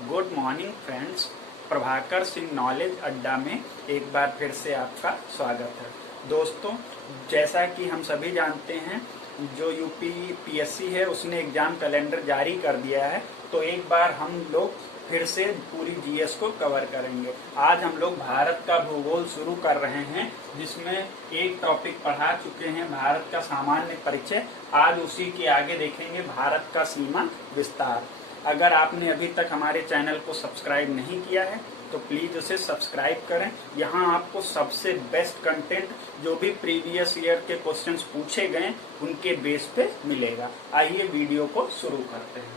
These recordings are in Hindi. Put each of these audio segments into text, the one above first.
Good morning friends. Prabhakar Singh knowledge अड्डा में एक बार फिर से आपका स्वागत है। दोस्तों, जैसा कि हम सभी जानते हैं, जो यूपी पीएससी है उसने एग्जाम कैलेंडर जारी कर दिया है, तो एक बार हम लोग फिर से पूरी जीएस को कवर करेंगे। आज हम लोग भारत का भूगोल शुरू कर रहे हैं, जिसमें एक टॉपिक पढ़ा चुके हैं, भारत का सामान्य परिचय। आज उसी के आगे देखेंगे भारत का सीमा विस्तार। अगर आपने अभी तक हमारे चैनल को सब्सक्राइब नहीं किया है तो प्लीज उसे सब्सक्राइब करें। यहाँ आपको सबसे बेस्ट कंटेंट, जो भी प्रीवियस ईयर के क्वेश्चंस पूछे गए उनके बेस पे मिलेगा। आइए वीडियो को शुरू करते हैं।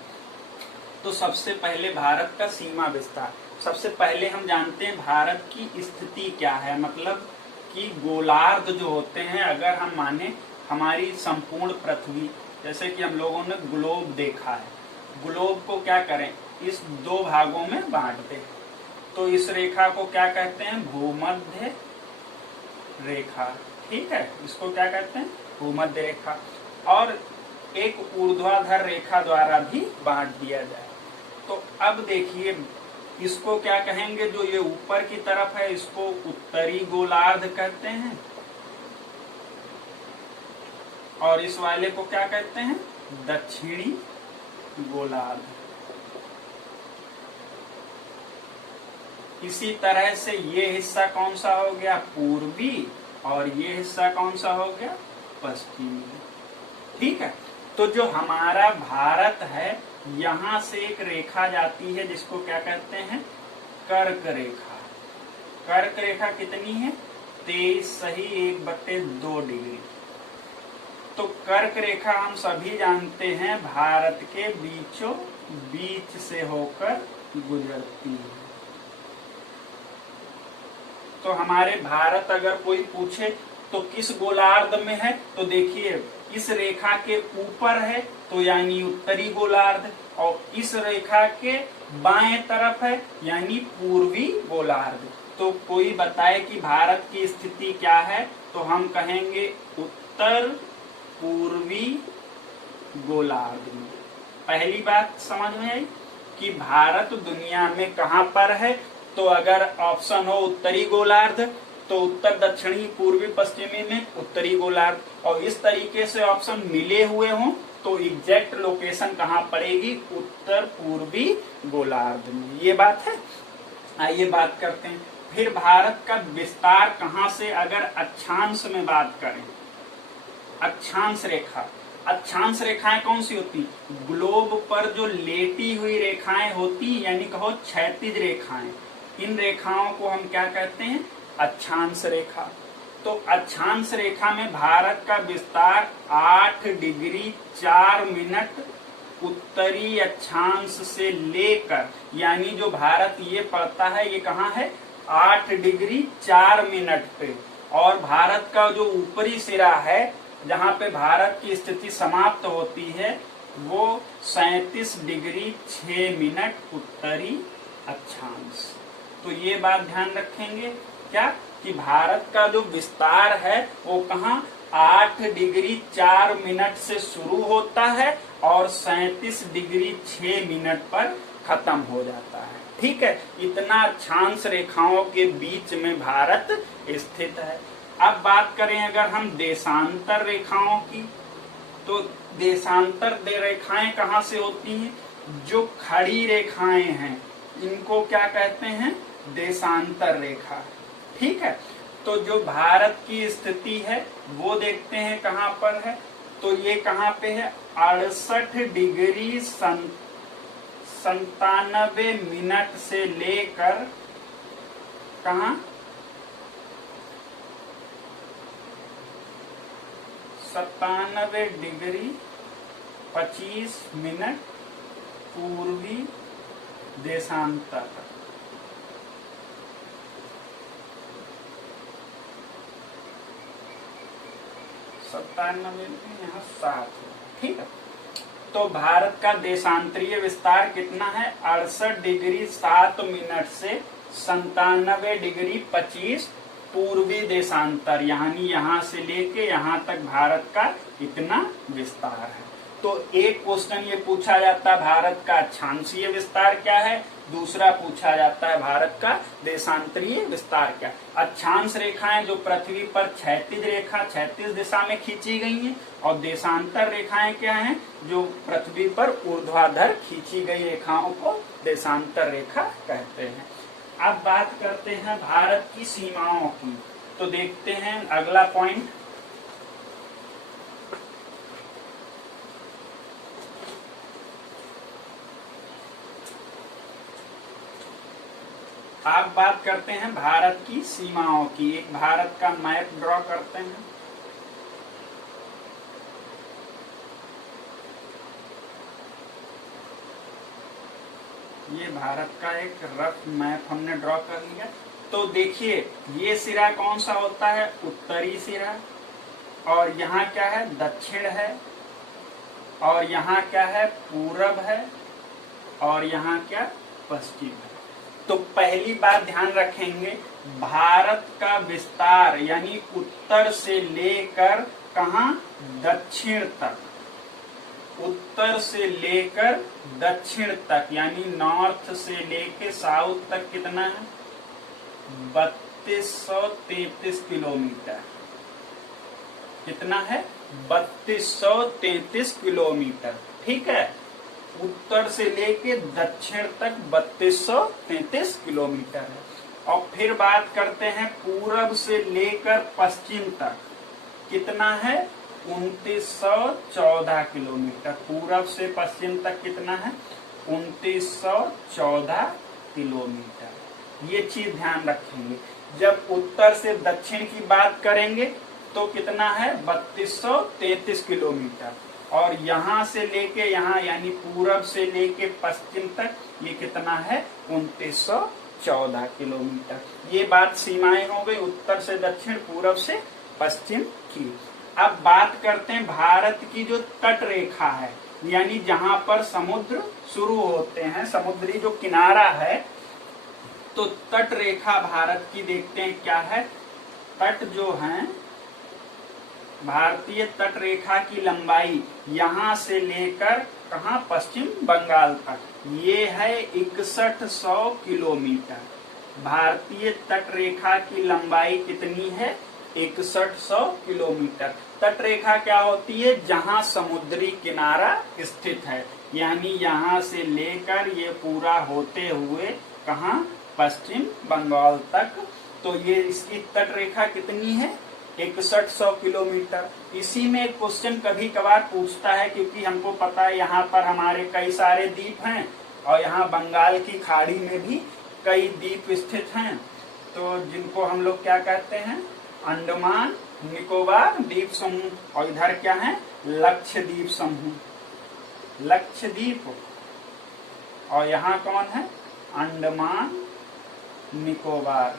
तो सबसे पहले भारत का सीमा विस्तार। सबसे पहले हम जानते हैं भारत की स्थिति क्या है, मतलब कि गोलार्ध जो होते हैं, अगर हम माने हमारी संपूर्ण पृथ्वी, जैसे कि हम लोगों ने ग्लोब देखा है, ग्लोब को क्या करें, इस दो भागों में बांट दें। तो इस रेखा को क्या कहते हैं, भूमध्य रेखा। ठीक है, इसको क्या कहते हैं, भूमध्य रेखा। और एक ऊर्ध्वाधर रेखा द्वारा भी बांट दिया जाए। तो अब देखिए, इसको क्या कहेंगे, जो ये ऊपर की तरफ है इसको उत्तरी गोलार्ध कहते हैं, और इस वाले को क्या कहते हैं, दक्षिणी गोलार्ध। इसी तरह से ये हिस्सा कौन सा हो गया, पूर्वी, और ये हिस्सा कौन सा हो गया, पश्चिमी। ठीक है, तो जो हमारा भारत है, यहां से एक रेखा जाती है जिसको क्या कहते हैं, कर्क रेखा। कर्क रेखा कितनी है, 23 सही 1/2 डिग्री। तो कर्क रेखा हम सभी जानते हैं भारत के बीचों बीच से होकर गुजरती है। तो हमारे भारत अगर कोई पूछे तो किस गोलार्ध में है, तो देखिए इस रेखा के ऊपर है तो यानी उत्तरी गोलार्ध, और इस रेखा के बाएं तरफ है यानी पूर्वी गोलार्ध। तो कोई बताए कि भारत की स्थिति क्या है, तो हम कहेंगे उत्तर पूर्वी गोलार्ध में। पहली बात समझ में आई कि भारत दुनिया में कहां पर है। तो अगर ऑप्शन हो उत्तरी गोलार्ध, तो उत्तर दक्षिणी पूर्वी पश्चिमी में उत्तरी गोलार्ध, और इस तरीके से ऑप्शन मिले हुए हों तो एग्जैक्ट लोकेशन कहाँ पड़ेगी, उत्तर पूर्वी गोलार्ध में। ये बात है। आइए बात करते हैं फिर भारत का विस्तार कहाँ से। अगर अक्षांश में बात करें, अक्षांश रेखा, अक्षांश रेखाएं कौन सी होती, ग्लोब पर जो लेटी हुई रेखाएं होती, यानी कहो क्षैतिज रेखाएं, इन रेखाओं को हम क्या कहते हैं, अक्षांश रेखा। तो अक्षांश रेखा में भारत का विस्तार 8 डिग्री 4 मिनट उत्तरी अक्षांश से लेकर, यानी जो भारत ये पड़ता है ये कहाँ है, 8 डिग्री 4 मिनट पे। और भारत का जो ऊपरी सिरा है, जहाँ पे भारत की स्थिति समाप्त होती है, वो 37 डिग्री 6 मिनट उत्तरी अक्षांश। तो ये बात ध्यान रखेंगे क्या, कि भारत का जो विस्तार है वो कहाँ, 8 डिग्री 4 मिनट से शुरू होता है और 37 डिग्री 6 मिनट पर खत्म हो जाता है। ठीक है, इतना अक्षांश रेखाओं के बीच में भारत स्थित है। अब बात करें अगर हम देशांतर रेखाओं की, तो देशांतर रेखाएं कहाँ से होती हैं, जो खड़ी रेखाएं हैं इनको क्या कहते हैं, देशांतर रेखा। ठीक है, तो जो भारत की स्थिति है वो देखते हैं कहाँ पर है, तो ये कहाँ पे है, 68 डिग्री 97 मिनट से लेकर कहाँ, 97 डिग्री 25 मिनट पूर्वी देशांतर। यहाँ 7। ठीक है, तो भारत का देशांतरीय विस्तार कितना है, 68 डिग्री 7 मिनट से 97 डिग्री 25 पूर्वी देशांतर, यानी यहाँ से लेके यहाँ तक भारत का इतना विस्तार है। तो एक क्वेश्चन ये पूछा जाता है भारत का अक्षांशीय विस्तार क्या है, दूसरा पूछा जाता है भारत का देशांतरीय विस्तार क्या। अक्षांश रेखाएं जो पृथ्वी पर क्षैतिज रेखा क्षैतिज दिशा में खींची गई हैं, और देशांतर रेखाएं क्या हैं, जो पृथ्वी पर ऊर्ध्वाधर खींची गई रेखाओं को देशांतर रेखा कहते हैं। अब बात करते हैं भारत की सीमाओं की, तो देखते हैं अगला पॉइंट। आप बात करते हैं भारत की सीमाओं की। एक भारत का मैप ड्रॉ करते हैं। ये भारत का एक रफ मैप हमने ड्रॉ कर लिया। तो देखिए ये सिरा कौन सा होता है, उत्तरी सिरा, और यहाँ क्या है, दक्षिण है, और यहाँ क्या है, पूरब है, और यहाँ क्या, पश्चिम है। तो पहली बात ध्यान रखेंगे, भारत का विस्तार यानी उत्तर से लेकर कहां, दक्षिण तक, उत्तर से लेकर दक्षिण तक यानी नॉर्थ से लेकर साउथ तक कितना है, 3233 किलोमीटर। कितना है, 3233 किलोमीटर। ठीक है, उत्तर से लेके दक्षिण तक 3233 किलोमीटर है। और फिर बात करते हैं पूरब से लेकर पश्चिम तक कितना है, 2914 किलोमीटर। पूरब से पश्चिम तक कितना है, 2914 किलोमीटर। ये चीज ध्यान रखेंगे। जब उत्तर से दक्षिण की बात करेंगे तो कितना है, 3233 किलोमीटर। और यहाँ से लेके यहाँ यानी पूरब से लेके पश्चिम तक ये कितना है, 2914 किलोमीटर। ये बात सीमाएं हो गई उत्तर से दक्षिण, पूरब से पश्चिम की। अब बात करते हैं भारत की जो तट रेखा है, यानी जहाँ पर समुद्र शुरू होते हैं, समुद्री जो किनारा है, तो तट रेखा भारत की देखते हैं क्या है। तट जो है, भारतीय तट रेखा की लंबाई यहाँ से लेकर कहाँ, पश्चिम बंगाल तक, ये है 6100 किलोमीटर। भारतीय तट रेखा की लंबाई कितनी है, 6100 किलोमीटर। तट रेखा क्या होती है, जहाँ समुद्री किनारा स्थित है, यानी यहाँ से लेकर ये पूरा होते हुए कहाँ, पश्चिम बंगाल तक। तो ये इसकी तट रेखा कितनी है, 6100 किलोमीटर। इसी में एक क्वेश्चन कभी कभार पूछता है, क्योंकि हमको पता है यहाँ पर हमारे कई सारे द्वीप हैं और यहाँ बंगाल की खाड़ी में भी कई द्वीप स्थित हैं, तो जिनको हम लोग क्या कहते हैं, अंडमान निकोबार द्वीप समूह। और इधर क्या है, लक्षद्वीप समूह, लक्षद्वीप। और यहाँ कौन है, अंडमान निकोबार।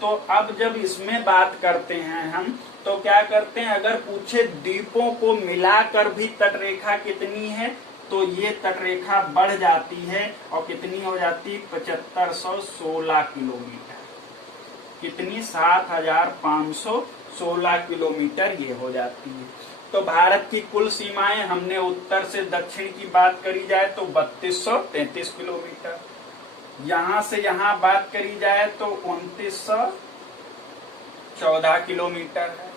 तो अब जब इसमें बात करते हैं हम, तो क्या करते हैं, अगर पूछे द्वीपों को मिलाकर भी तटरेखा कितनी है, तो ये तटरेखा बढ़ जाती है और कितनी हो जाती है, 7516 किलोमीटर। कितनी, 7516 किलोमीटर ये हो जाती है। तो भारत की कुल सीमाएं हमने उत्तर से दक्षिण की बात करी जाए तो 3233 किलोमीटर, यहाँ से यहाँ बात करी जाए तो 2914 किलोमीटर है।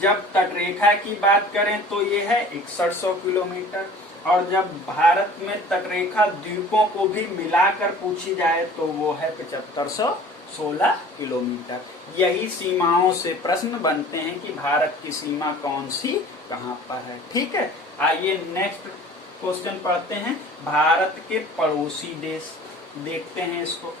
जब तटरेखा की बात करें तो ये है 6100 किलोमीटर, और जब भारत में तटरेखा द्वीपों को भी मिलाकर पूछी जाए तो वो है 7516 किलोमीटर। यही सीमाओं से प्रश्न बनते हैं कि भारत की सीमा कौन सी कहाँ पर है। ठीक है, आइए नेक्स्ट क्वेश्चन पढ़ते हैं। भारत के पड़ोसी देश देखते हैं इसको।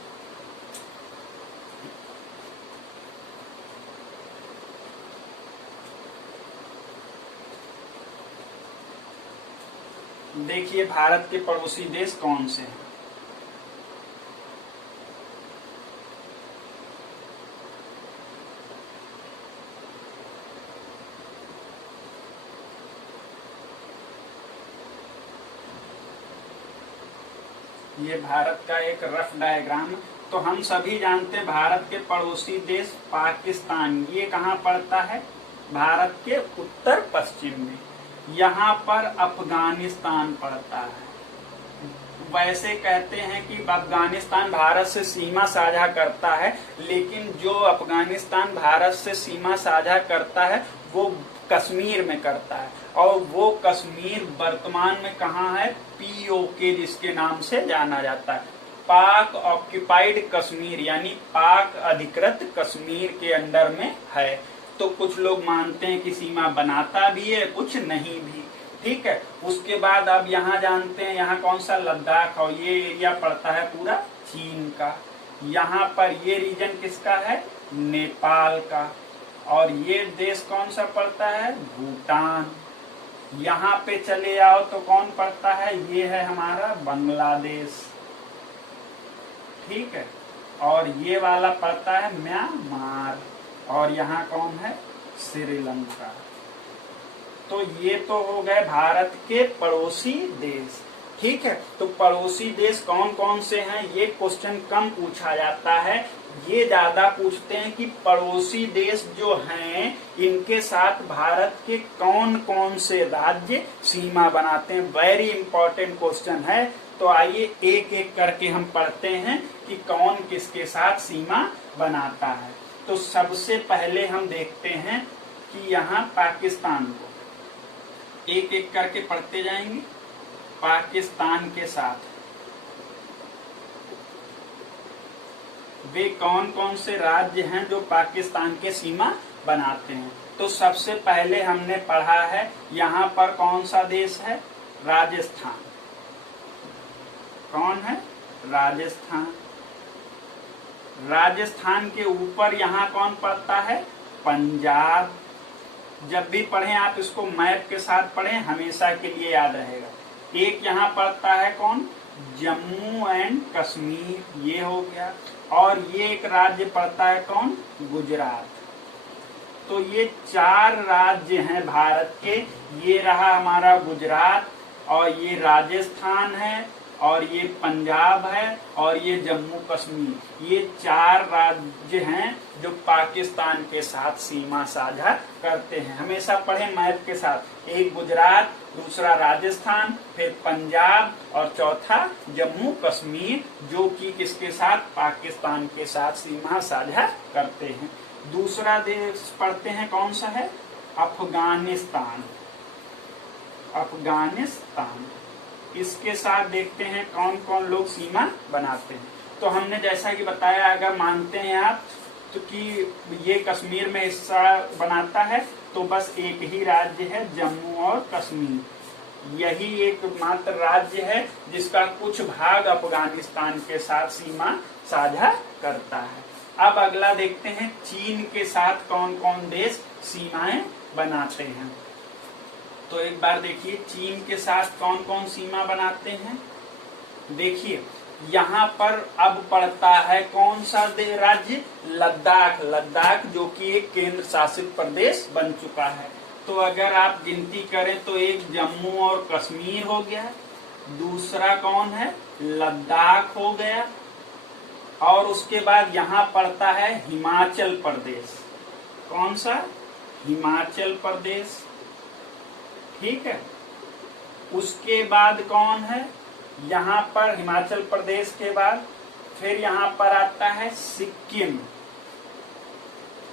देखिए भारत के पड़ोसी देश कौन से हैं। ये भारत का एक रफ डायग्राम। तो हम सभी जानते हैं भारत के पड़ोसी देश पाकिस्तान, ये कहाँ पड़ता है, भारत के उत्तर पश्चिम में। यहाँ पर अफगानिस्तान पड़ता है। वैसे कहते हैं कि अफगानिस्तान भारत से सीमा साझा करता है, लेकिन जो अफगानिस्तान भारत से सीमा साझा करता है वो कश्मीर में करता है, और वो कश्मीर वर्तमान में कहाँ है, POK जिसके नाम से जाना जाता है, पाक ऑक्यूपाइड कश्मीर, यानी पाक अधिकृत कश्मीर के अंडर में है। तो कुछ लोग मानते हैं कि सीमा बनाता भी है, कुछ नहीं भी। ठीक है, उसके बाद अब यहाँ जानते हैं यहाँ कौन सा, लद्दाख, और ये एरिया पड़ता है पूरा चीन का। यहाँ पर ये रीजन किसका है, नेपाल का। और ये देश कौन सा पड़ता है, भूटान। यहाँ पे चले आओ तो कौन पड़ता है, ये है हमारा बांग्लादेश। ठीक है, और ये वाला पड़ता है म्यांमार, और यहाँ कौन है, श्रीलंका। तो ये तो हो गए भारत के पड़ोसी देश। ठीक है, तो पड़ोसी देश कौन कौन से हैं, ये क्वेश्चन कम पूछा जाता है। ये ज्यादा पूछते हैं कि पड़ोसी देश जो हैं इनके साथ भारत के कौन कौन से राज्य सीमा बनाते हैं। वेरी इंपॉर्टेंट क्वेश्चन है। तो आइए एक एक करके हम पढ़ते हैं कि कौन किसके साथ सीमा बनाता है। तो सबसे पहले हम देखते हैं कि यहाँ पाकिस्तान को एक एक करके पढ़ते जाएंगे। पाकिस्तान के साथ वे कौन कौन से राज्य हैं जो पाकिस्तान के सीमा बनाते हैं। तो सबसे पहले हमने पढ़ा है यहाँ पर कौन सा देश है, राजस्थान। कौन है, राजस्थान। राजस्थान के ऊपर यहाँ कौन पड़ता है, पंजाब। जब भी पढ़ें आप इसको मैप के साथ पढ़ें, हमेशा के लिए याद रहेगा। एक यहाँ पड़ता है कौन, जम्मू एंड कश्मीर, ये हो गया। और ये एक राज्य पड़ता है कौन, गुजरात। तो ये 4 राज्य हैं भारत के। ये रहा हमारा गुजरात, और ये राजस्थान है, और ये पंजाब है, और ये जम्मू कश्मीर। ये 4 राज्य हैं जो पाकिस्तान के साथ सीमा साझा करते हैं। हमेशा पढ़ें मैप के साथ, एक गुजरात, दूसरा राजस्थान, फिर पंजाब, और चौथा जम्मू कश्मीर, जो कि किसके साथ, पाकिस्तान के साथ सीमा साझा करते हैं। दूसरा देश पढ़ते हैं कौन सा है, अफगानिस्तान। अफगानिस्तान, इसके साथ देखते हैं कौन कौन लोग सीमा बनाते हैं। तो हमने जैसा कि बताया, अगर मानते हैं आप तो कि ये कश्मीर में हिस्सा बनाता है, तो बस एक ही राज्य है, जम्मू और कश्मीर। यही एकमात्र राज्य है जिसका कुछ भाग अफगानिस्तान के साथ सीमा साझा करता है। अब अगला देखते हैं, चीन के साथ कौन कौन देश सीमाएं बनाते हैं। तो एक बार देखिए, चीन के साथ कौन कौन सीमा बनाते हैं। देखिए यहाँ पर अब पड़ता है कौन सा राज्य, लद्दाख। लद्दाख जो कि एक केंद्र शासित प्रदेश बन चुका है। तो अगर आप गिनती करें तो एक जम्मू और कश्मीर हो गया, दूसरा कौन है, लद्दाख हो गया, और उसके बाद यहाँ पड़ता है हिमाचल प्रदेश। कौन सा, हिमाचल प्रदेश। ठीक है, उसके बाद कौन है, यहाँ पर हिमाचल प्रदेश के बाद फिर यहाँ पर आता है सिक्किम।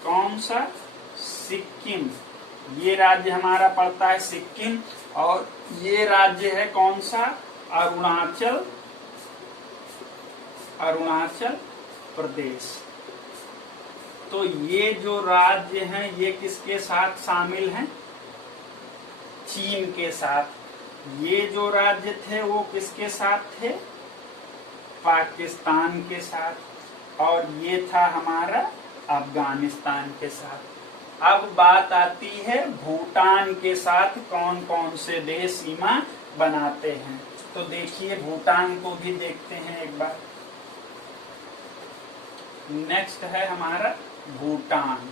कौन सा, सिक्किम। ये राज्य हमारा पड़ता है सिक्किम, और ये राज्य है कौन सा, अरुणाचल, अरुणाचल प्रदेश। तो ये जो राज्य हैं ये किसके साथ शामिल हैं, चीन के साथ। ये जो राज्य थे वो किसके साथ थे, पाकिस्तान के साथ। और ये था हमारा अफगानिस्तान के साथ। अब बात आती है भूटान के साथ कौन कौन से देश सीमा बनाते हैं। तो देखिए भूटान को भी देखते हैं एक बार। नेक्स्ट है हमारा भूटान।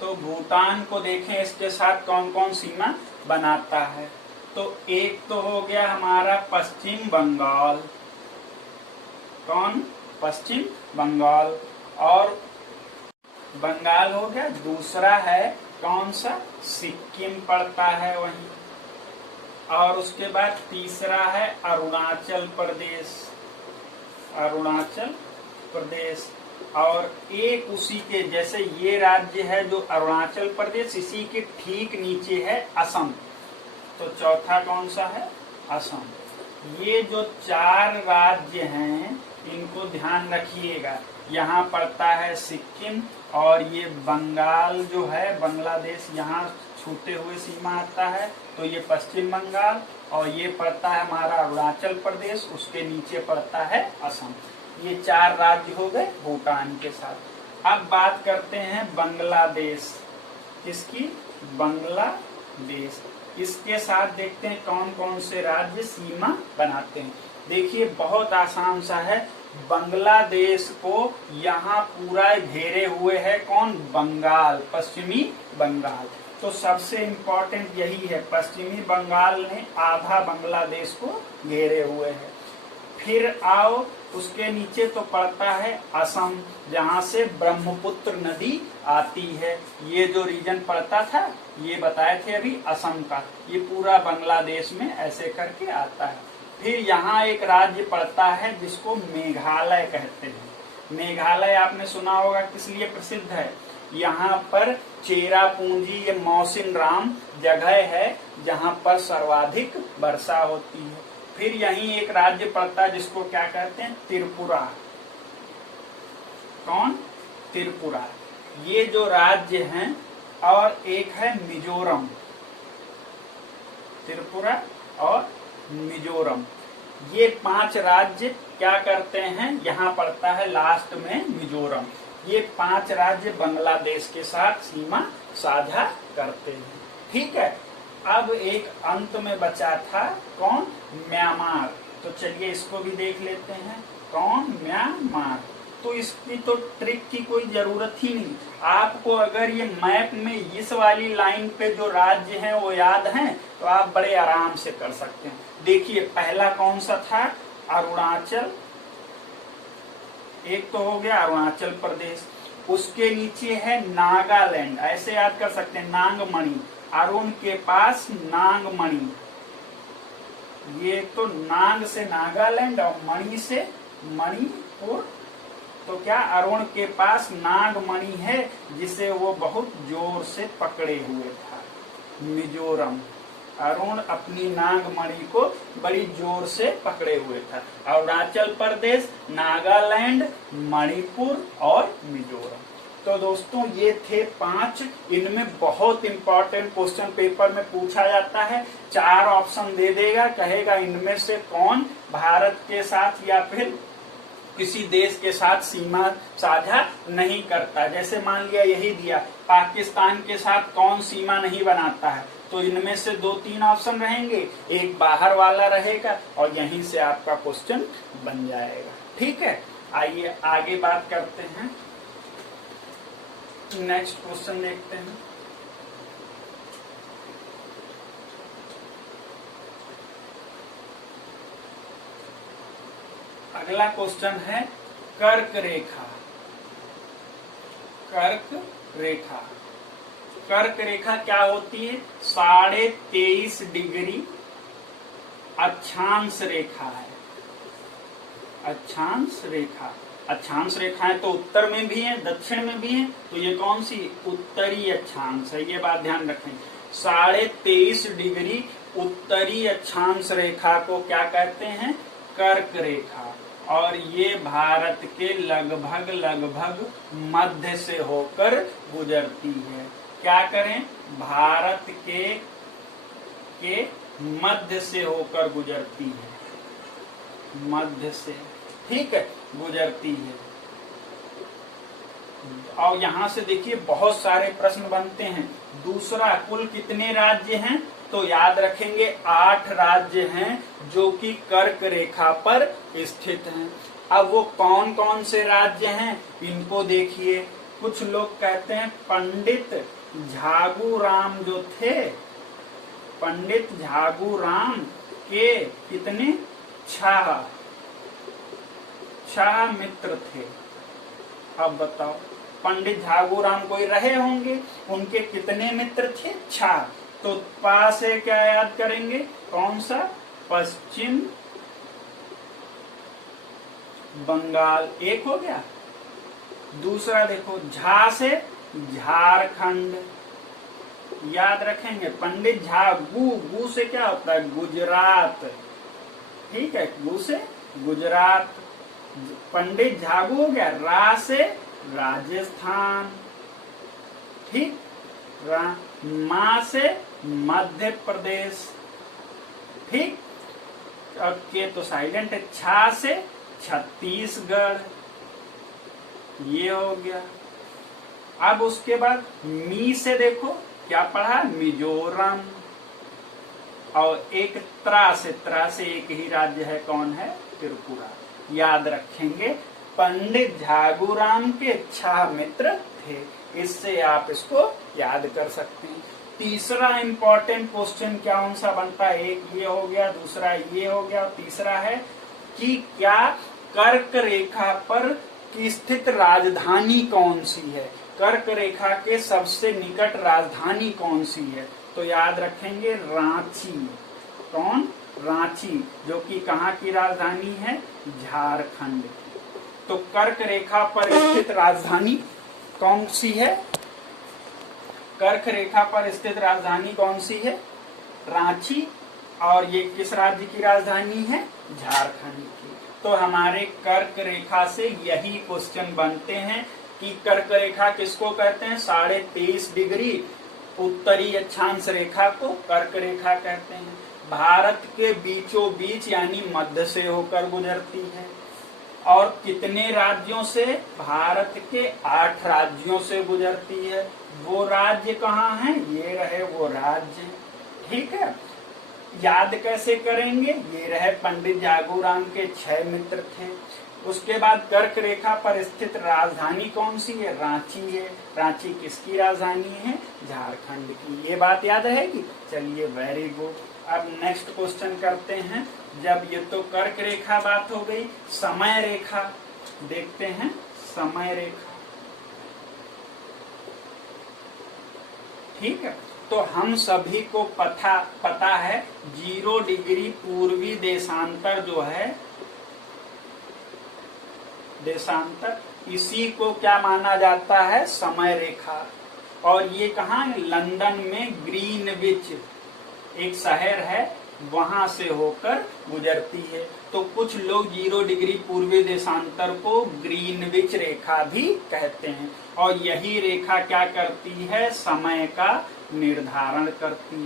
तो भूटान को देखें, इसके साथ कौन कौन सीमा बनाता है। तो एक तो हो गया हमारा पश्चिम बंगाल। कौन, पश्चिम बंगाल, और बंगाल हो गया। दूसरा है कौन सा, सिक्किम पड़ता है वहीं। और उसके बाद तीसरा है अरुणाचल प्रदेश, अरुणाचल प्रदेश। और एक उसी के जैसे ये राज्य है जो अरुणाचल प्रदेश, इसी के ठीक नीचे है असम। तो चौथा कौन सा है? असम। ये जो 4 राज्य हैं इनको ध्यान रखिएगा। यहाँ पड़ता है सिक्किम, और ये बंगाल जो है बांग्लादेश यहाँ छूते हुए सीमा आता है, तो ये पश्चिम बंगाल, और ये पड़ता है हमारा अरुणाचल प्रदेश, उसके नीचे पड़ता है असम। ये 4 राज्य हो गए भूटान के साथ। अब बात करते हैं बांग्लादेश, किसकी? बांग्लादेश। इसके साथ देखते हैं कौन कौन से राज्य सीमा बनाते हैं। देखिए बहुत आसान सा है। बांग्लादेश को यहाँ पूरा घेरे हुए है कौन? बंगाल, पश्चिमी बंगाल। तो सबसे इम्पोर्टेंट यही है, पश्चिमी बंगाल ने आधा बांग्लादेश को घेरे हुए है। फिर आओ उसके नीचे तो पड़ता है असम, जहाँ से ब्रह्मपुत्र नदी आती है। ये जो रीजन पड़ता था ये बताए थे अभी असम का, ये पूरा बांग्लादेश में ऐसे करके आता है। फिर यहाँ एक राज्य पड़ता है जिसको मेघालय कहते हैं। मेघालय आपने सुना होगा किस लिए प्रसिद्ध है? यहाँ पर चेरापूंजी, ये मौसिन राम जगह है जहाँ पर सर्वाधिक वर्षा होती है। फिर यहीं एक राज्य पड़ता है जिसको क्या कहते हैं? त्रिपुरा। कौन? त्रिपुरा। ये जो राज्य हैं, और एक है मिजोरम, त्रिपुरा और मिजोरम। ये 5 राज्य क्या करते हैं? यहाँ पड़ता है लास्ट में मिजोरम। ये 5 राज्य बांग्लादेश के साथ सीमा साझा करते हैं। ठीक है। अब एक अंत में बचा था कौन? म्यांमार। तो चलिए इसको भी देख लेते हैं। कौन? म्यांमार। तो इसकी तो ट्रिक की कोई जरूरत ही नहीं। आपको अगर ये मैप में इस वाली लाइन पे जो राज्य हैं वो याद हैं तो आप बड़े आराम से कर सकते हैं। देखिए पहला कौन सा था? अरुणाचल। एक तो हो गया अरुणाचल प्रदेश। उसके नीचे है नागालैंड, ऐसे याद कर सकते हैं, नांगमणि। अरुण के पास नांगमणि। ये तो नांग से नागालैंड और मणि से मणिपुर। तो क्या अरुण के पास नागमणि है जिसे वो बहुत जोर से पकड़े हुए था। मिजोरम। अरुण अपनी नागमणि को बड़ी जोर से पकड़े हुए था। अरुणाचल प्रदेश, नागालैंड, मणिपुर और मिजोरम। तो दोस्तों ये थे 5। इनमें बहुत इंपॉर्टेंट क्वेश्चन पेपर में पूछा जाता है। 4 ऑप्शन दे देगा, कहेगा इनमें से कौन भारत के साथ या फिर किसी देश के साथ सीमा साझा नहीं करता। जैसे मान लिया यही दिया, पाकिस्तान के साथ कौन सीमा नहीं बनाता है, तो इनमें से 2-3 ऑप्शन रहेंगे, एक बाहर वाला रहेगा और यहीं से आपका क्वेश्चन बन जाएगा। ठीक है, आइए आगे बात करते हैं। नेक्स्ट क्वेश्चन देखते हैं। अगला क्वेश्चन है कर्क रेखा। कर्क रेखा। कर्क रेखा क्या होती है? 23.5 डिग्री अक्षांश रेखा है। अक्षांश रेखा। अक्षांश रेखाएं तो उत्तर में भी है, दक्षिण में भी है, तो ये कौन सी? उत्तरी अक्षांश है। ये बात ध्यान रखें। 23.5 डिग्री उत्तरी अक्षांश रेखा को क्या कहते हैं? कर्क रेखा। और ये भारत के लगभग मध्य से होकर गुजरती है। क्या करें? भारत के मध्य से होकर गुजरती है। मध्य से, ठीक है, गुजरती है। और यहाँ से देखिए बहुत सारे प्रश्न बनते हैं। दूसरा, कुल कितने राज्य हैं? तो याद रखेंगे 8 राज्य हैं जो कि कर्क रेखा पर स्थित हैं। अब वो कौन कौन से राज्य हैं इनको देखिए। कुछ लोग कहते हैं पंडित झागू राम जो थे, पंडित झागू राम के कितने? 6 मित्र थे। अब बताओ, पंडित झागू राम कोई रहे होंगे, उनके कितने मित्र थे? 6। तो पा से क्या याद करेंगे, कौन सा, पश्चिम बंगाल, एक हो गया। दूसरा देखो, झा से झारखंड, याद रखेंगे। पंडित झा, गु से क्या होता है, गुजरात, ठीक है, गु से गुजरात। पंडित झागू हो गया। रा से राजस्थान, ठीक। मा से मध्य प्रदेश, ठीक। अब के तो साइलेंट है। छा से छत्तीसगढ़, ये हो गया। अब उसके बाद मी से देखो क्या पढ़ा, मिजोरम। और एक त्रा से एक ही राज्य है, कौन है, त्रिपुरा। याद रखेंगे, पंडित झागूराम के 6 मित्र थे। इससे आप इसको याद कर सकते हैं। तीसरा इंपॉर्टेंट क्वेश्चन क्या कौन सा बनता है, एक ये हो गया, दूसरा ये हो गया, तीसरा है कि क्या कर्क रेखा पर स्थित राजधानी कौन सी है, कर्क रेखा के सबसे निकट राजधानी कौन सी है। तो याद रखेंगे रांची, कौन, रांची, जो कि कहाँ की राजधानी है, झारखंड की। तो कर्क रेखा पर स्थित राजधानी कौन सी है, कर्क रेखा पर स्थित राजधानी कौन सी है, रांची। और ये किस राज्य की राजधानी है, झारखंड की। तो हमारे कर्क रेखा से यही क्वेश्चन बनते हैं कि कर्क रेखा किसको कहते हैं, 23.5 डिग्री उत्तरी अक्षांश रेखा को कर्क रेखा कहते हैं। भारत के बीचों बीच यानी मध्य से होकर गुजरती है। और कितने राज्यों से, भारत के 8 राज्यों से गुजरती है। वो राज्य कहाँ हैं, ये रहे वो राज्य, ठीक है। याद कैसे करेंगे, ये रहे पंडित झागूराम के 6 मित्र थे। उसके बाद कर्क रेखा पर स्थित राजधानी कौन सी है, रांची है। रांची किसकी राजधानी है, झारखंड की। ये बात याद रहेगी। चलिए, वेरी गुड। अब नेक्स्ट क्वेश्चन करते हैं। जब ये तो कर्क रेखा बात हो गई, समय रेखा देखते हैं। समय रेखा, ठीक है। तो हम सभी को पता है 0 डिग्री पूर्वी देशांतर जो है, देशांतर, इसी को क्या माना जाता है, समय रेखा। और ये कहाँ है, लंदन में ग्रीनविच एक शहर है, वहां से होकर गुजरती है। तो कुछ लोग 0 डिग्री पूर्वी देशांतर को ग्रीनविच रेखा भी कहते हैं। और यही रेखा क्या करती है, समय का निर्धारण करती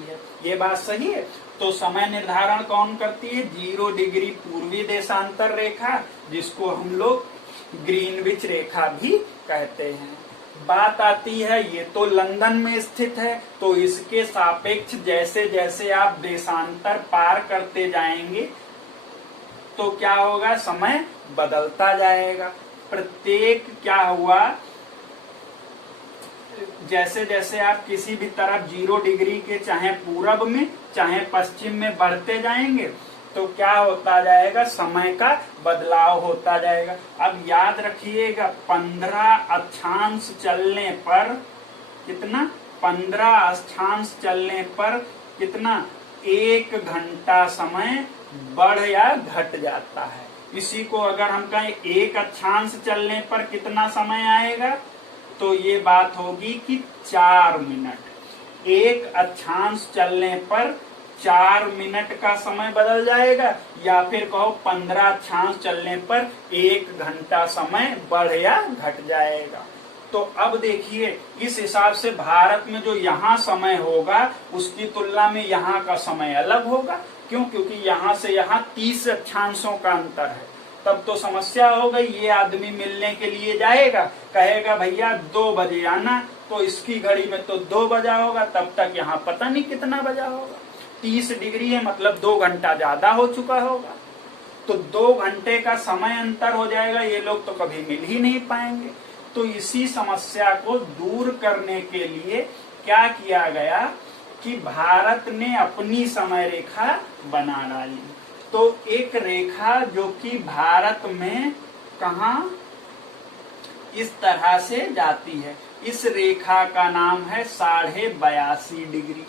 है। ये बात सही है। तो समय निर्धारण कौन करती है, 0 डिग्री पूर्वी देशांतर रेखा, जिसको हम लोग ग्रीनविच रेखा भी कहते हैं। बात आती है, ये तो लंदन में स्थित है, तो इसके सापेक्ष जैसे जैसे आप देशांतर पार करते जाएंगे तो क्या होगा, समय बदलता जाएगा। प्रत्येक क्या हुआ, जैसे जैसे आप किसी भी तरफ 0 डिग्री के चाहे पूरब में चाहे पश्चिम में बढ़ते जाएंगे तो क्या होता जाएगा, समय का बदलाव होता जाएगा। अब याद रखिएगा, 15 अक्षांश चलने पर कितना, 15 अक्षांश चलने पर कितना, 1 घंटा समय बढ़ या घट जाता है। इसी को अगर हम कहें 1 अक्षांश चलने पर कितना समय आएगा, तो ये बात होगी कि 4 मिनट। 1 अक्षांश चलने पर 4 मिनट का समय बदल जाएगा, या फिर कहो 15 अक्षांश चलने पर 1 घंटा समय बढ़ या घट जाएगा। तो अब देखिए, इस हिसाब से भारत में जो यहाँ समय होगा उसकी तुलना में यहाँ का समय अलग होगा। क्यों, क्योंकि यहाँ से यहाँ 30 अक्षांशों का अंतर है। तब तो समस्या हो गई, ये आदमी मिलने के लिए जाएगा, कहेगा भैया 2 बजे आना, तो इसकी घड़ी में तो 2 बजा होगा, तब तक यहाँ पता नहीं कितना बजा होगा। 30 डिग्री है, मतलब 2 घंटा ज्यादा हो चुका होगा। तो 2 घंटे का समय अंतर हो जाएगा, ये लोग तो कभी मिल ही नहीं पाएंगे। तो इसी समस्या को दूर करने के लिए क्या किया गया कि भारत ने अपनी समय रेखा बना डाली। तो एक रेखा जो कि भारत में कहा, इस तरह से जाती है। इस रेखा का नाम है 82.5 डिग्री।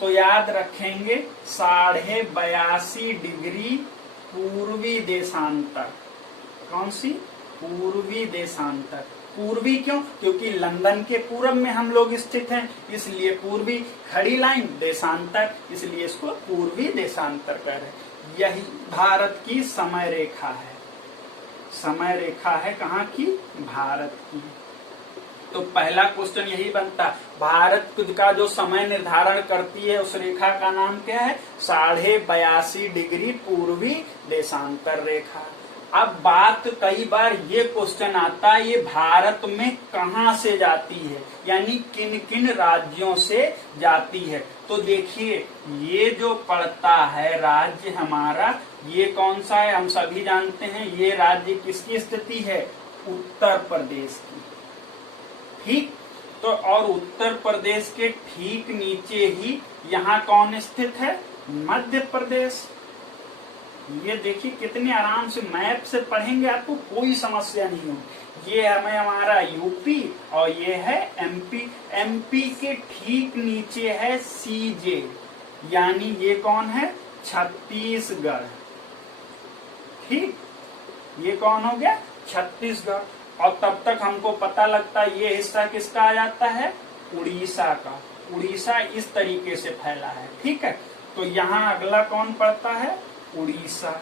तो याद रखेंगे 82.5 डिग्री पूर्वी देशांतर। कौन सी? पूर्वी देशांतर। पूर्वी क्यों? क्योंकि लंदन के पूर्व में हम लोग स्थित हैं, इसलिए पूर्वी खड़ी लाइन देशांतर, इसलिए इसको पूर्वी देशांतर कह रहे हैं। यही भारत की समय रेखा है। समय रेखा है कहाँ की? भारत की। तो पहला क्वेश्चन यही बनता, भारत का जो समय निर्धारण करती है उस रेखा का नाम क्या है? 82.5 डिग्री पूर्वी देशांतर रेखा। अब बात कई बार ये क्वेश्चन आता है, ये भारत में कहां से जाती है, यानी किन किन राज्यों से जाती है। तो देखिए ये जो पड़ता है राज्य हमारा, ये कौन सा है? हम सभी जानते हैं ये राज्य किसकी स्थिति है? उत्तर प्रदेश की। ठीक, तो और उत्तर प्रदेश के ठीक नीचे ही यहाँ कौन स्थित है? मध्य प्रदेश। ये देखिए कितने आराम से मैप से पढ़ेंगे आपको कोई समस्या नहीं होगी। ये हमें हमारा यूपी और ये है एमपी। एमपी के ठीक नीचे है सीजे, यानी ये कौन है? छत्तीसगढ़। ठीक, ये कौन हो गया? छत्तीसगढ़। और तब तक हमको पता लगता है ये हिस्सा किसका आ जाता है? उड़ीसा का। उड़ीसा इस तरीके से फैला है। ठीक है, तो यहाँ अगला कौन पड़ता है? उड़ीसा।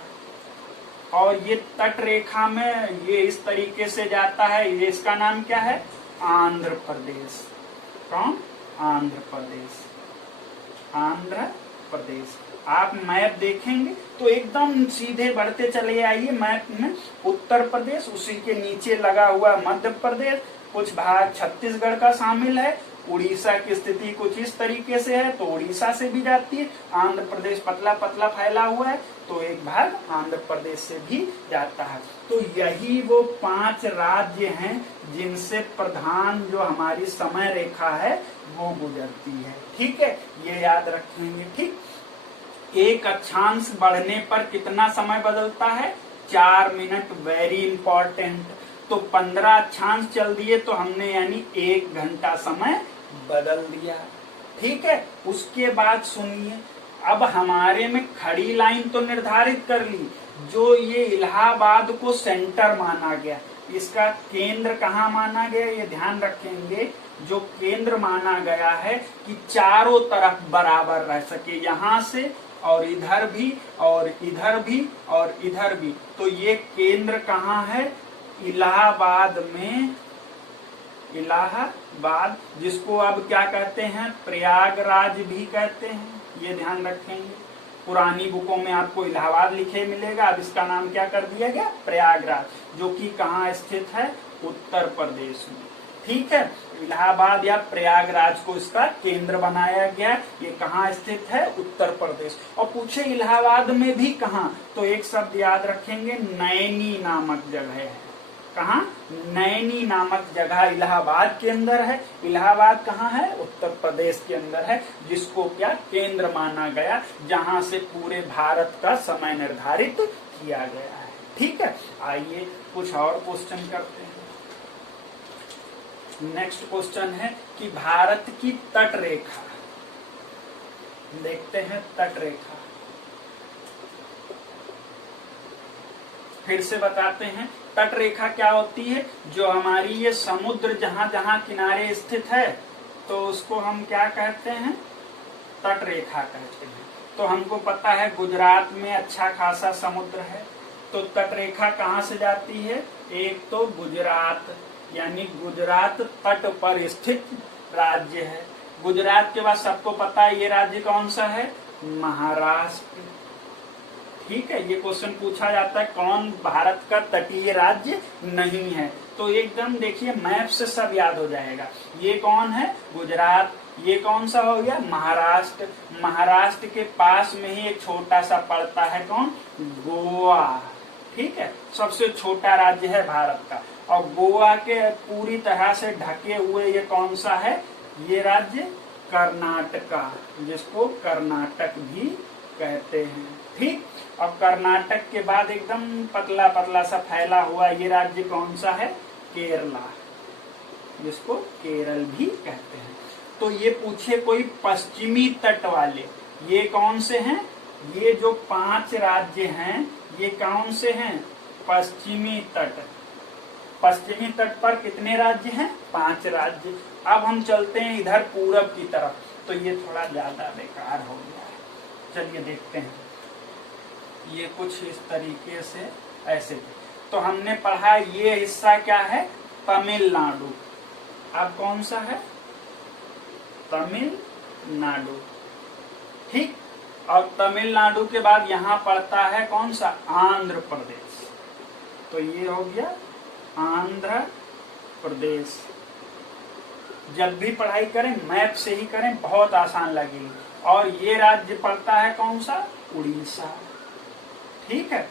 और ये तट रेखा में ये इस तरीके से जाता है, ये इसका नाम क्या है? आंध्र प्रदेश। कौन? आंध्र प्रदेश। आंध्र प्रदेश। आप मैप देखेंगे तो एकदम सीधे बढ़ते चले आइए मैप में। उत्तर प्रदेश, उसी के नीचे लगा हुआ मध्य प्रदेश, कुछ भाग छत्तीसगढ़ का शामिल है। उड़ीसा की स्थिति कुछ इस तरीके से है, तो उड़ीसा से भी जाती है। आंध्र प्रदेश पतला पतला फैला हुआ है, तो एक भाग आंध्र प्रदेश से भी जाता है। तो यही वो 5 राज्य हैं जिनसे प्रधान जो हमारी समय रेखा है वो गुजरती है। ठीक है, ये याद रखेंगे। ठीक, एक अक्षांश बढ़ने पर कितना समय बदलता है? 4 मिनट। Very important. तो 15 अक्षांश चल दिए तो हमने यानी 1 घंटा समय बदल दिया। ठीक है, उसके बाद सुनिए, अब हमारे में खड़ी लाइन तो निर्धारित कर ली। जो ये इलाहाबाद को सेंटर माना गया, इसका केंद्र कहाँ माना गया? ये ध्यान रखेंगे, जो केंद्र माना गया है कि चारों तरफ बराबर रह सके, यहाँ से और इधर भी और इधर भी और इधर भी। तो ये केंद्र कहाँ है? इलाहाबाद में। इलाहाबाद, जिसको अब क्या कहते हैं? प्रयागराज भी कहते हैं। ये ध्यान रखेंगे, पुरानी बुकों में आपको इलाहाबाद लिखे मिलेगा, अब इसका नाम क्या कर दिया गया? प्रयागराज, जो कि कहाँ स्थित है? उत्तर प्रदेश में। ठीक है, इलाहाबाद या प्रयागराज को इसका केंद्र बनाया गया। ये कहाँ स्थित है? उत्तर प्रदेश। और पूछे इलाहाबाद में भी कहाँ, तो एक शब्द याद रखेंगे, नैनी नामक जगह है। कहाँ? नैनी नामक जगह इलाहाबाद के अंदर है। इलाहाबाद कहाँ है? उत्तर प्रदेश के अंदर है, जिसको क्या केंद्र माना गया, जहां से पूरे भारत का समय निर्धारित किया गया है। ठीक है, आइए कुछ और क्वेश्चन करते हैं। नेक्स्ट क्वेश्चन है कि भारत की तट रेखा, देखते हैं तट रेखा। फिर से बताते हैं, तट रेखा क्या होती है? जो हमारी ये समुद्र जहां जहां किनारे स्थित है, तो उसको हम क्या कहते हैं? तट रेखा कहते हैं। तो हमको पता है गुजरात में अच्छा खासा समुद्र है, तो तट रेखा कहाँ से जाती है? एक तो गुजरात, यानी गुजरात तट पर स्थित राज्य है। गुजरात के बाद सबको पता है ये राज्य कौन सा है? महाराष्ट्र। ठीक है, ये क्वेश्चन पूछा जाता है कौन भारत का तटीय राज्य नहीं है, तो एकदम देखिए मैप से सब याद हो जाएगा। ये कौन है? गुजरात। ये कौन सा हो गया? महाराष्ट्र। महाराष्ट्र के पास में ही एक छोटा सा पड़ता है, कौन? गोवा। ठीक है, सबसे छोटा राज्य है भारत का। और गोवा के पूरी तरह से ढके हुए ये कौन सा है? ये राज्य कर्नाटका, जिसको कर्नाटक भी कहते हैं। ठीक, और कर्नाटक के बाद एकदम पतला पतला सा फैला हुआ ये राज्य कौन सा है? केरला। जिसको केरल भी कहते हैं। तो ये पूछे कोई पश्चिमी तट वाले, ये कौन से हैं? ये जो 5 राज्य हैं ये कौन से हैं? पश्चिमी तट। पश्चिमी तट पर कितने राज्य हैं? 5 राज्य। अब हम चलते हैं इधर पूरब की तरफ, तो ये थोड़ा ज्यादा बेकार हो गया है। चलिए देखते हैं, ये कुछ इस तरीके से ऐसे। तो हमने पढ़ा ये हिस्सा क्या है? तमिलनाडु। अब कौन सा है? तमिलनाडु, ठीक। और तमिलनाडु के बाद यहाँ पड़ता है कौन सा? आंध्र प्रदेश। तो ये हो गया आंध्र प्रदेश। जब भी पढ़ाई करें मैप से ही करें, बहुत आसान लगेगी। और ये राज्य पड़ता है कौन सा? उड़ीसा, ठीक है।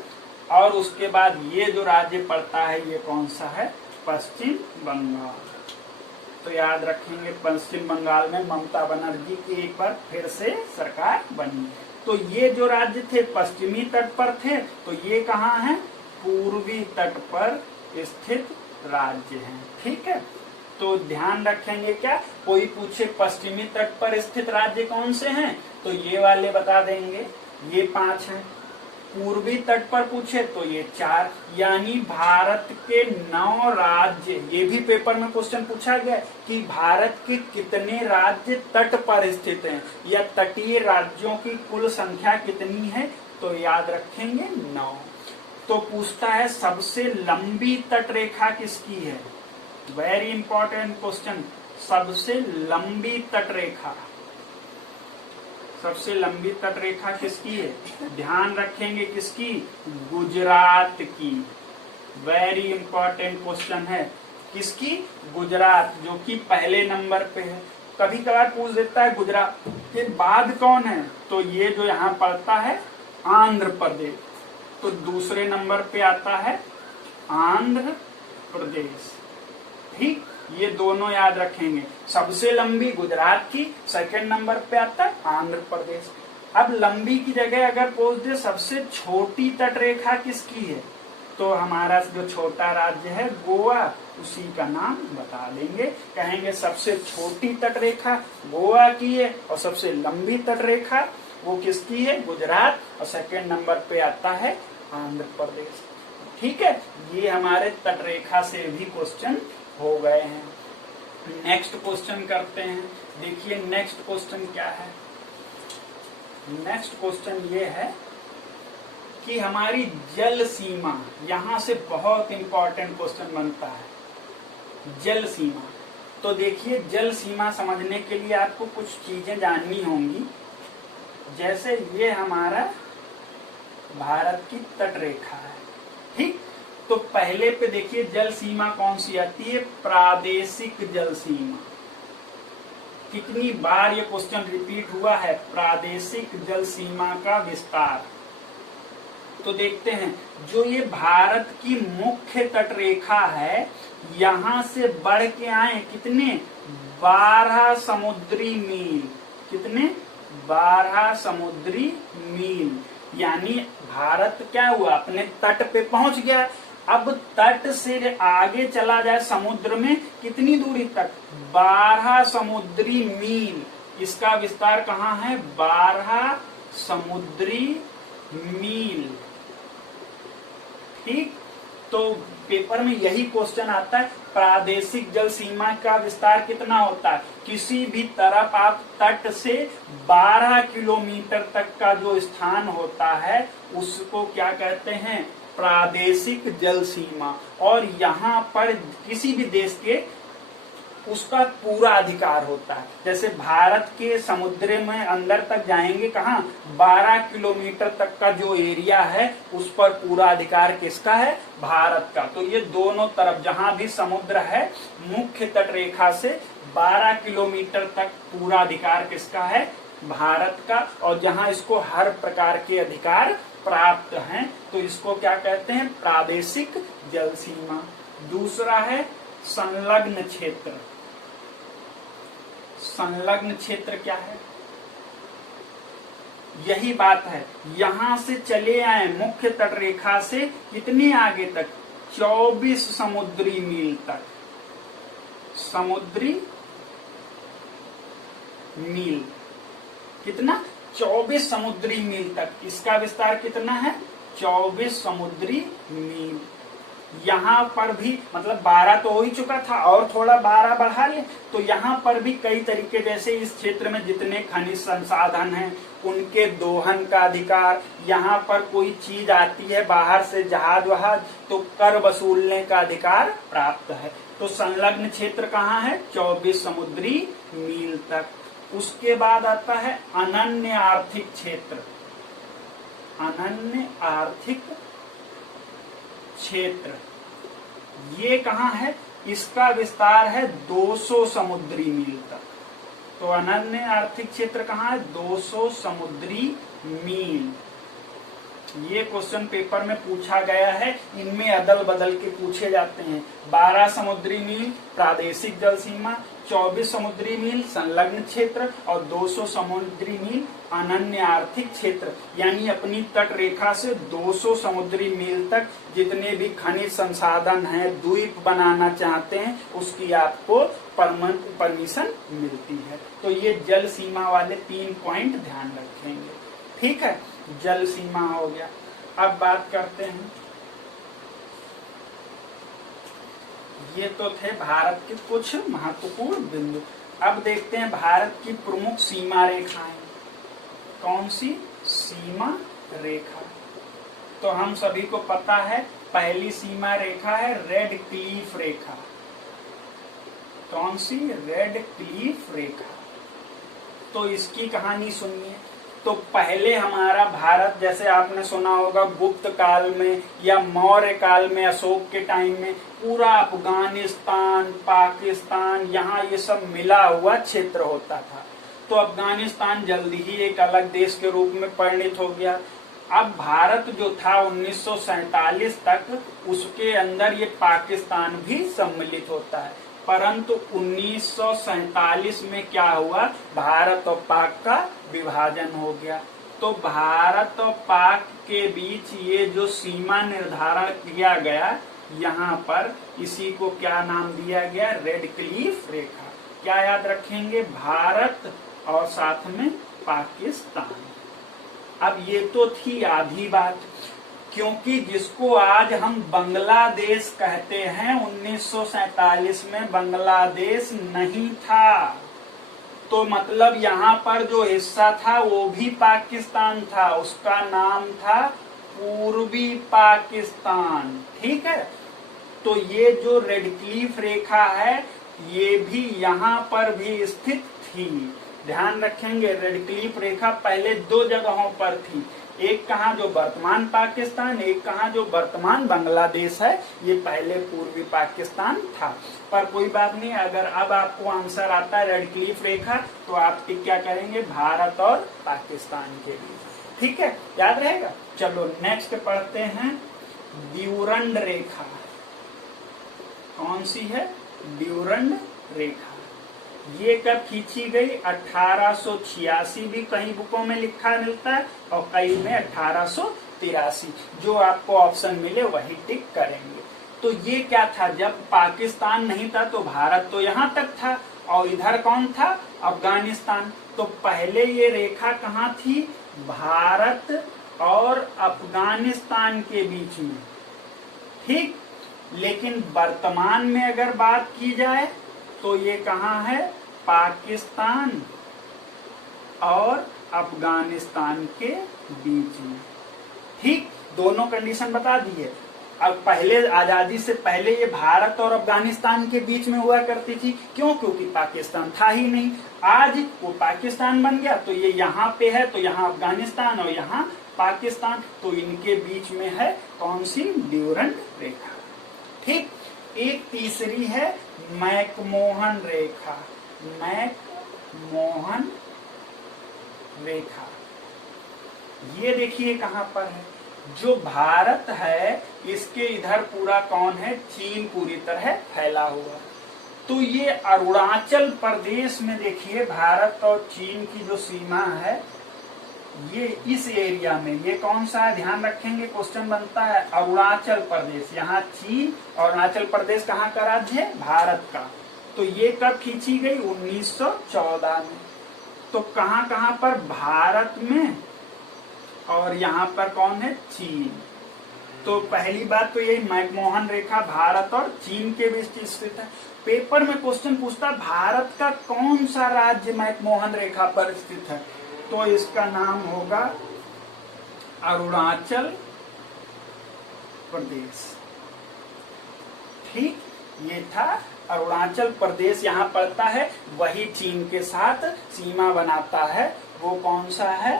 और उसके बाद ये जो राज्य पड़ता है ये कौन सा है? पश्चिम बंगाल। तो याद रखेंगे पश्चिम बंगाल में ममता बनर्जी की एक बार फिर से सरकार बनी। तो ये जो राज्य थे पश्चिमी तट पर थे, तो ये कहाँ है? पूर्वी तट पर स्थित राज्य हैं, ठीक है। तो ध्यान रखेंगे क्या, कोई पूछे पश्चिमी तट पर स्थित राज्य कौन से हैं, तो ये वाले बता देंगे, ये 5 हैं। पूर्वी तट पर पूछे तो ये 4, यानी भारत के 9 राज्य। ये भी पेपर में क्वेश्चन पूछा गया कि भारत के कितने राज्य तट पर स्थित हैं, या तटीय राज्यों की कुल संख्या कितनी है, तो याद रखेंगे 9। तो पूछता है सबसे लंबी तट रेखा किसकी है? Very important question. सबसे लंबी तट रेखा, सबसे लंबी तट रेखा किसकी है? ध्यान रखेंगे किसकी? गुजरात की। वेरी इंपॉर्टेंट क्वेश्चन है। किसकी? गुजरात, जो कि पहले नंबर पे है। कभी कभार पूछ देता है गुजरात के बाद कौन है, तो ये जो यहाँ पड़ता है आंध्र प्रदेश। तो दूसरे नंबर पे आता है आंध्र प्रदेश, ठीक। ये दोनों याद रखेंगे। सबसे लंबी गुजरात की, सेकंड नंबर पे आता है आंध्र प्रदेश। अब लंबी की जगह अगर पूछ दे सबसे छोटी तट रेखा किसकी है, तो हमारा जो छोटा राज्य है गोवा, उसी का नाम बता देंगे। कहेंगे सबसे छोटी तट रेखा गोवा की है, और सबसे लंबी तट रेखा वो किसकी है? गुजरात। और सेकंड नंबर पे आता है आंध्र प्रदेश, ठीक है। ये हमारे तट रेखा से भी क्वेश्चन हो गए हैं। नेक्स्ट क्वेश्चन करते हैं। देखिए नेक्स्ट क्वेश्चन क्या है? नेक्स्ट क्वेश्चन ये है कि हमारी जल सीमा, यहां से बहुत इंपॉर्टेंट क्वेश्चन बनता है, जल सीमा। तो देखिए जल सीमा समझने के लिए आपको कुछ चीजें जाननी होंगी। जैसे ये हमारा भारत की तट रेखा है, ठीक। तो पहले पे देखिए जल सीमा कौन सी आती है? प्रादेशिक जल सीमा। कितनी बार ये क्वेश्चन रिपीट हुआ है? प्रादेशिक जल सीमा का विस्तार। तो देखते हैं, जो ये भारत की मुख्य तट रेखा है, यहां से बढ़ के आए कितने? 12 समुद्री मील। कितने? 12 समुद्री मील। यानी भारत क्या हुआ? अपने तट पे पहुंच गया। अब तट से आगे चला जाए समुद्र में, कितनी दूरी तक? 12 समुद्री मील। इसका विस्तार कहाँ है? 12 समुद्री मील, ठीक। तो पेपर में यही क्वेश्चन आता है, प्रादेशिक जल सीमा का विस्तार कितना होता है? किसी भी तरफ आप तट से 12 किलोमीटर तक का जो स्थान होता है उसको क्या कहते हैं? प्रादेशिक जल सीमा। और यहाँ पर किसी भी देश के उसका पूरा अधिकार होता है। जैसे भारत के समुद्र में अंदर तक जाएंगे, कहाँ? 12 किलोमीटर तक का जो एरिया है उस पर पूरा अधिकार किसका है? भारत का। तो ये दोनों तरफ जहाँ भी समुद्र है, मुख्य तट रेखा से 12 किलोमीटर तक पूरा अधिकार किसका है? भारत का। और जहाँ इसको हर प्रकार के अधिकार प्राप्त हैं, तो इसको क्या कहते हैं? प्रादेशिक जल सीमा। दूसरा है संलग्न क्षेत्र। संलग्न क्षेत्र क्या है? यही बात है, यहां से चले आए मुख्य तट रेखा से कितने आगे तक? 24 समुद्री मील तक। समुद्री मील। कितना? 24 समुद्री मील तक। इसका विस्तार कितना है? 24 समुद्री मील। यहाँ पर भी मतलब 12 तो हो ही चुका था और थोड़ा 12 बढ़ा ले तो यहाँ पर भी कई तरीके, जैसे इस क्षेत्र में जितने खनिज संसाधन हैं उनके दोहन का अधिकार, यहाँ पर कोई चीज आती है बाहर से जहाज वहाज तो कर वसूलने का अधिकार प्राप्त है। तो संलग्न क्षेत्र कहाँ है? 24 समुद्री मील तक। उसके बाद आता है अनन्य आर्थिक क्षेत्र। अनन्य आर्थिक क्षेत्र ये कहाँ है? इसका विस्तार है 200 समुद्री मील तक। तो अनन्य आर्थिक क्षेत्र कहाँ है? 200 समुद्री मील। ये क्वेश्चन पेपर में पूछा गया है, इनमें अदल बदल के पूछे जाते हैं। 12 समुद्री मील प्रादेशिक जल सीमा, 24 समुद्री मील संलग्न क्षेत्र और 200 समुद्री मील अनन्य आर्थिक क्षेत्र। यानी अपनी तट रेखा से 200 समुद्री मील तक जितने भी खनिज संसाधन हैं, द्वीप बनाना चाहते हैं, उसकी आपको परमिशन मिलती है। तो ये जल सीमा वाले 3 पॉइंट ध्यान रखेंगे। ठीक है, जल सीमा हो गया। अब बात करते हैं, ये तो थे भारत के कुछ महत्वपूर्ण बिंदु। अब देखते हैं भारत की प्रमुख सीमा रेखाएं। कौन सी? सीमा रेखा। तो हम सभी को पता है पहली सीमा रेखा है रेड क्लीफ रेखा। कौन सी? रेड क्लीफ रेखा। तो इसकी कहानी सुनिए। तो पहले हमारा भारत, जैसे आपने सुना होगा गुप्त काल में या मौर्य काल में, अशोक के टाइम में, पूरा अफगानिस्तान, पाकिस्तान, यहाँ ये सब मिला हुआ क्षेत्र होता था। तो अफगानिस्तान जल्दी ही एक अलग देश के रूप में परिणित हो गया। अब भारत जो था 1947 तक, उसके अंदर ये पाकिस्तान भी सम्मिलित होता है। परंतु 1947 में क्या हुआ? भारत और पाक का विभाजन हो गया। तो भारत और पाक के बीच ये जो सीमा निर्धारण किया गया, यहाँ पर इसी को क्या नाम दिया गया? रेड क्लीफ रेखा। क्या याद रखेंगे? भारत और साथ में पाकिस्तान। अब ये तो थी आधी बात, क्योंकि जिसको आज हम बांग्लादेश कहते हैं, 1947 में बांग्लादेश नहीं था। तो मतलब यहाँ पर जो हिस्सा था वो भी पाकिस्तान था, उसका नाम था पूर्वी पाकिस्तान। ठीक है, तो ये जो रेड क्लीफ रेखा है ये भी यहाँ पर भी स्थित थी। ध्यान रखेंगे, रेड क्लीफ रेखा पहले 2 जगहों पर थी। एक कहाँ? जो वर्तमान पाकिस्तान, एक कहाँ? जो वर्तमान बांग्लादेश है। ये पहले पूर्वी पाकिस्तान था। पर कोई बात नहीं, अगर अब आपको आंसर आता है रेड क्लीफ रेखा, तो आप क्या करेंगे? भारत और पाकिस्तान के बीच। ठीक है, याद रहेगा। चलो नेक्स्ट पढ़ते हैं ड्यूरंड रेखा। कौन सी है? ड्यूरंड रेखा। ये कब खींची गई? 1886 भी कई बुकों में लिखा मिलता है और कई में 1883। जो आपको ऑप्शन मिले वही टिक करेंगे। तो ये क्या था? जब पाकिस्तान नहीं था तो भारत तो यहाँ तक था और इधर कौन था? अफगानिस्तान। तो पहले ये रेखा कहाँ थी? भारत और अफगानिस्तान के बीच में। ठीक, लेकिन वर्तमान में अगर बात की जाए तो ये कहाँ है? पाकिस्तान और अफगानिस्तान के बीच में। ठीक, दोनों कंडीशन बता दी है। अब पहले आजादी से पहले ये भारत और अफगानिस्तान के बीच में हुआ करती थी। क्यों? क्योंकि पाकिस्तान था ही नहीं। आज वो पाकिस्तान बन गया तो ये यहाँ पे है, तो यहाँ अफगानिस्तान और यहाँ पाकिस्तान, तो इनके बीच में है कौन सी? ड्यूरंड रेखा। ठीक, एक तीसरी है मैकमोहन रेखा। मैकमोहन रेखा ये देखिए कहां पर है? जो भारत है इसके इधर पूरा कौन है? चीन पूरी तरह फैला हुआ। तो ये अरुणाचल प्रदेश में देखिए भारत और चीन की जो सीमा है, ये इस एरिया में, ये कौन सा है? ध्यान रखेंगे, क्वेश्चन बनता है अरुणाचल प्रदेश। यहाँ चीन और अरुणाचल प्रदेश कहाँ का राज्य है? भारत का। तो ये कब खींची गई? 1914 में। तो कहाँ कहाँ पर? भारत में, और यहाँ पर कौन है? चीन। तो पहली बात तो यही, मैकमोहन रेखा भारत और चीन के बीच स्थित है। पेपर में क्वेश्चन पूछता है भारत का कौन सा राज्य मैकमोहन रेखा पर स्थित है, तो इसका नाम होगा अरुणाचल प्रदेश। ठीक, ये था अरुणाचल प्रदेश यहाँ पड़ता है, वही चीन के साथ सीमा बनाता है। वो कौन सा है?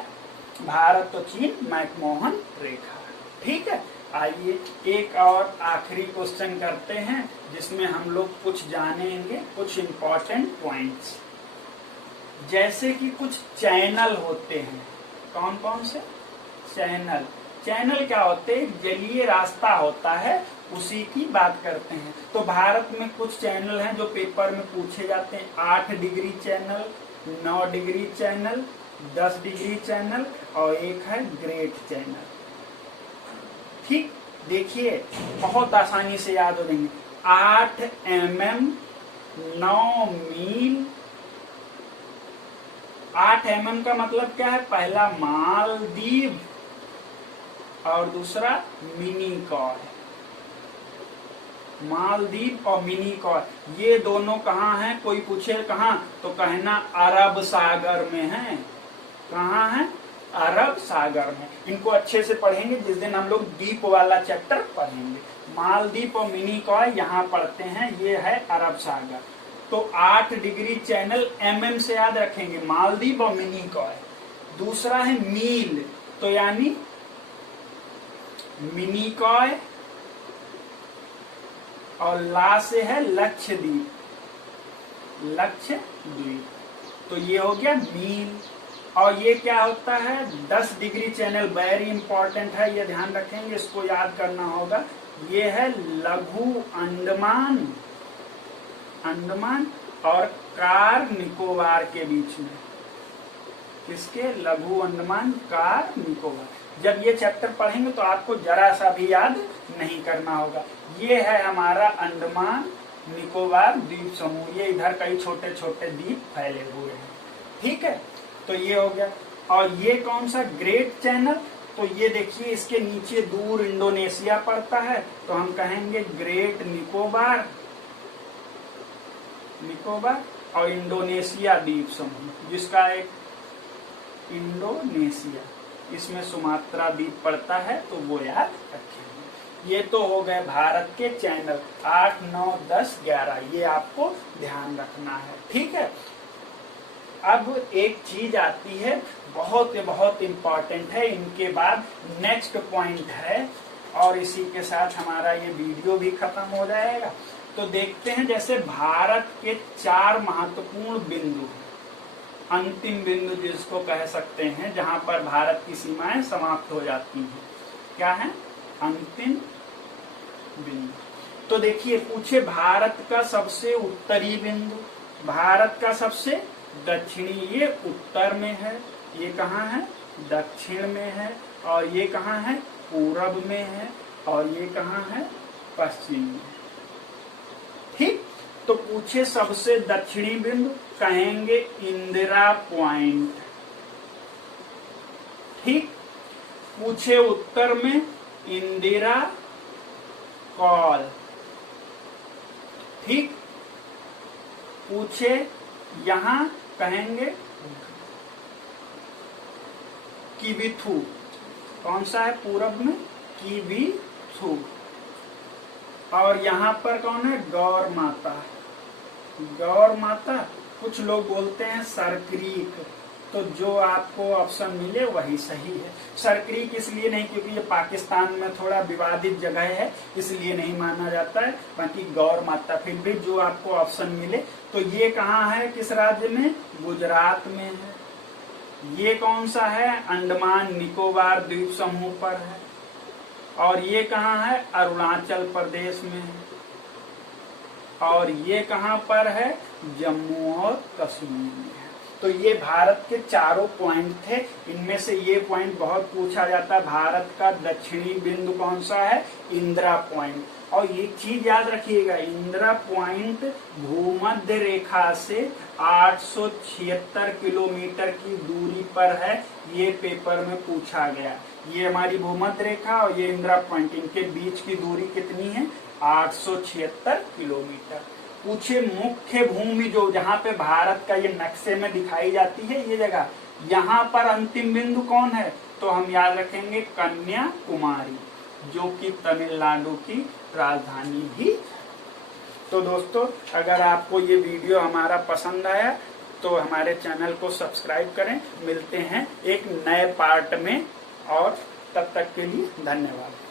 भारत तो चीन मैकमोहन रेखा। ठीक है, आइए एक और आखिरी क्वेश्चन करते हैं जिसमें हम लोग कुछ जानेंगे, कुछ इंपॉर्टेंट पॉइंट्स। जैसे कि कुछ चैनल होते हैं, कौन कौन से? चैनल। चैनल क्या होते हैं? जलीय रास्ता होता है, उसी की बात करते हैं। तो भारत में कुछ चैनल हैं जो पेपर में पूछे जाते हैं। 8 degree channel, 9 degree channel, 10 degree channel, और एक है ग्रेट चैनल। ठीक, देखिए बहुत आसानी से याद हो जाएंगे। 8 mm, 9 मील। 8 mm का मतलब क्या है? पहला मालदीव और दूसरा मिनिकॉय। मालदीव और मिनिकॉय ये दोनों कहाँ हैं? कोई पूछे कहाँ, तो कहना अरब सागर में है। कहाँ है? अरब सागर में। इनको अच्छे से पढ़ेंगे जिस दिन हम लोग द्वीप वाला चैप्टर पढ़ेंगे। मालदीव और मिनिकॉय यहाँ पढ़ते हैं, ये है अरब सागर। तो 8 डिग्री चैनल mm से याद रखेंगे, मालदीव और मिनिकॉय। दूसरा है मील, तो यानी मिनिकॉय, और ला से है लक्षद्वीप। लक्षद्वीप, तो ये हो गया मील। और ये क्या होता है? 10 डिग्री चैनल, वेरी इंपॉर्टेंट है, ये ध्यान रखेंगे, इसको याद करना होगा। ये है लघु अंडमान, अंडमान और कार निकोबार के बीच में। किसके? लघु अंडमान, कार निकोबार। जब ये चैप्टर पढ़ेंगे तो आपको जरा सा भी याद नहीं करना होगा। ये है हमारा अंडमान निकोबार द्वीप समूह, ये इधर कई छोटे छोटे द्वीप फैले हुए हैं। ठीक है, तो ये हो गया। और ये कौन सा? Great channel. तो ये देखिए इसके नीचे दूर इंडोनेशिया पड़ता है, तो हम कहेंगे ग्रेट निकोबार, निकोबार और इंडोनेशिया द्वीप समूह, जिसका एक इंडोनेशिया, इसमें सुमात्रा द्वीप पड़ता है, तो वो याद रखेंगे। ये तो हो गए भारत के चैनल 8, 9, 10, 11, ये आपको ध्यान रखना है। ठीक है, अब एक चीज आती है बहुत इंपॉर्टेंट है, इनके बाद नेक्स्ट पॉइंट है, और इसी के साथ हमारा ये वीडियो भी खत्म हो जाएगा। तो देखते हैं, जैसे भारत के 4 महत्वपूर्ण बिंदु, अंतिम बिंदु जिसको कह सकते हैं, जहां पर भारत की सीमाएं समाप्त हो जाती हैं। क्या है? अंतिम बिंदु। तो देखिए, पूछे भारत का सबसे उत्तरी बिंदु, भारत का सबसे दक्षिणी, ये उत्तर में है, ये कहाँ है? दक्षिण में है, और ये कहाँ है? पूरब में है, और ये कहाँ है? पश्चिम में। ठीक, तो पूछे सबसे दक्षिणी बिंदु, कहेंगे इंदिरा पॉइंट। ठीक, पूछे उत्तर में इंदिरा कॉल। ठीक, पूछे यहां कहेंगे किबिथु। कौन सा है पूरब में? किबिथु। और यहाँ पर कौन है? गौर माता। गौर माता, कुछ लोग बोलते हैं सरक्रीक, तो जो आपको ऑप्शन मिले वही सही है। सरक्रीक इसलिए नहीं क्योंकि ये पाकिस्तान में थोड़ा विवादित जगह है, इसलिए नहीं माना जाता है। बाकी गौर माता, फिर भी जो आपको ऑप्शन मिले। तो ये कहाँ है? किस राज्य में? गुजरात में है। ये कौन सा है? अंडमान निकोबार द्वीप समूह पर है। और ये कहाँ है? अरुणाचल प्रदेश में है। और ये कहाँ पर है? जम्मू और कश्मीर में है। तो तो ये भारत के चारों पॉइंट थे। इनमें से ये पॉइंट बहुत पूछा जाता है, भारत का दक्षिणी बिंदु कौन सा है? इंदिरा पॉइंट। और ये चीज याद रखिएगा, इंदिरा पॉइंट भूमध्य रेखा से 876 किलोमीटर की दूरी पर है। ये पेपर में पूछा गया। ये हमारी भूमध्य रेखा और ये इंदिरा पॉइंट, इनके बीच की दूरी कितनी है? 876 किलोमीटर। पूछे मुख्य भूमि जो जहाँ पे भारत का ये नक्शे में दिखाई जाती है ये जगह, यहाँ पर अंतिम बिंदु कौन है? तो हम याद रखेंगे कन्याकुमारी, जो कि तमिलनाडु की राजधानी भी। तो दोस्तों, अगर आपको ये वीडियो हमारा पसंद आया तो हमारे चैनल को सब्सक्राइब करें। मिलते हैं एक नए पार्ट में, और तब तक के लिए धन्यवाद।